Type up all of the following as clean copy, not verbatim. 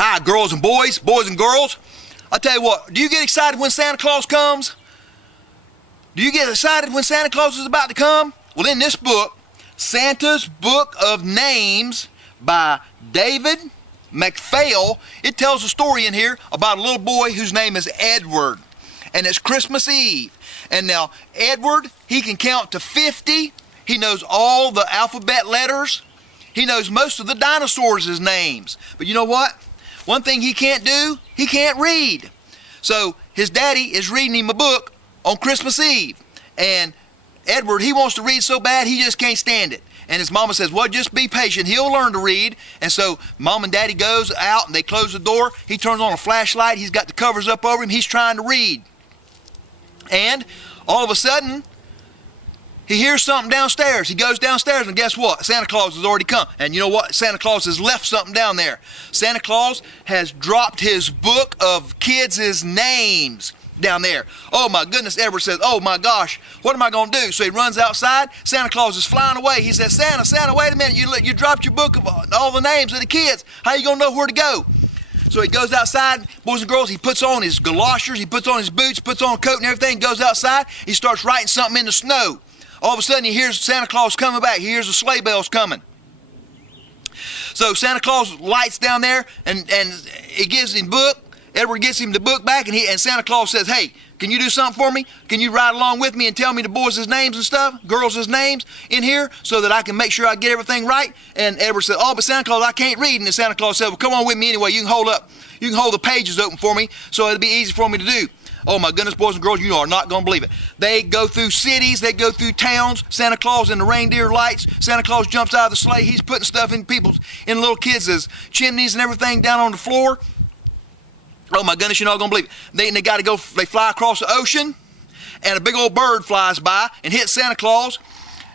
Hi, girls and boys and girls. I'll tell you what, do you get excited when Santa Claus comes? Do you get excited when Santa Claus is about to come? Well, in this book, Santa's Book of Names by David McPhail, it tells a story in here about a little boy whose name is Edward. And it's Christmas Eve. And now, Edward, he can count to 50. He knows all the alphabet letters. He knows most of the dinosaurs' names. But you know what? One thing he can't do, he can't read. So his daddy is reading him a book on Christmas Eve. And Edward, he wants to read so bad, he just can't stand it. And his mama says, well, just be patient. He'll learn to read. And so mom and daddy goes out and they close the door. He turns on a flashlight. He's got the covers up over him. He's trying to read. And all of a sudden, he hears something downstairs. He goes downstairs, and guess what? Santa Claus has already come. And you know what? Santa Claus has left something down there. Santa Claus has dropped his book of kids' names down there. Oh my goodness, Edward says, oh my gosh, what am I going to do? So he runs outside. Santa Claus is flying away. He says, Santa, wait a minute. You dropped your book of all the names of the kids. How are you going to know where to go? So he goes outside, boys and girls, he puts on his galoshes, he puts on his boots, puts on a coat and everything, goes outside, he starts writing something in the snow. All of a sudden he hears Santa Claus coming back. He hears the sleigh bells coming. So Santa Claus lights down there and he gives him the book. Edward gets him the book back and Santa Claus says, hey, can you do something for me? Can you ride along with me and tell me the boys' names and stuff, girls' names in here so that I can make sure I get everything right? And Edward said, oh, but Santa Claus, I can't read. And then Santa Claus said, well, come on with me anyway. You can hold the pages open for me so it'll be easy for me to do. Oh my goodness, boys and girls, you are not going to believe it. They go through cities, they go through towns. Santa Claus and the reindeer lights. Santa Claus jumps out of the sleigh. He's putting stuff in little kids' chimneys and everything down on the floor. Oh my goodness, you're not going to believe it. They fly across the ocean, and a big old bird flies by and hits Santa Claus,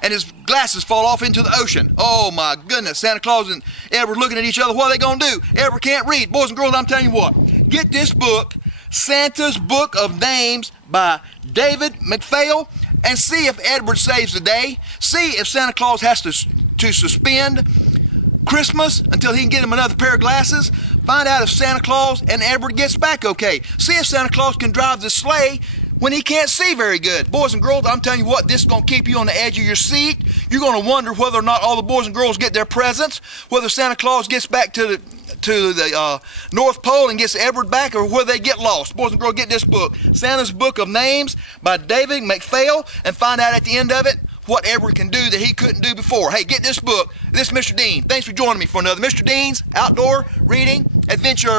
and his glasses fall off into the ocean. Oh my goodness, Santa Claus and Edward looking at each other. What are they going to do? Edward can't read. Boys and girls, I'm telling you what. Get this book, Santa's Book of Names by David McPhail, and see if Edward saves the day. See if Santa Claus has to suspend Christmas until he can get him another pair of glasses. Find out if Santa Claus and Edward gets back okay. See if Santa Claus can drive the sleigh when he can't see very good. Boys and girls, I'm telling you what, this is going to keep you on the edge of your seat. You're going to wonder whether or not all the boys and girls get their presents, whether Santa Claus gets back to the North Pole and gets Edward back, or whether they get lost. Boys and girls, get this book, Santa's Book of Names by David McPhail, and find out at the end of it what Edward can do that he couldn't do before. Hey, get this book. This is Mr. Dean. Thanks for joining me for another Mr. Dean's Outdoor Reading Adventure.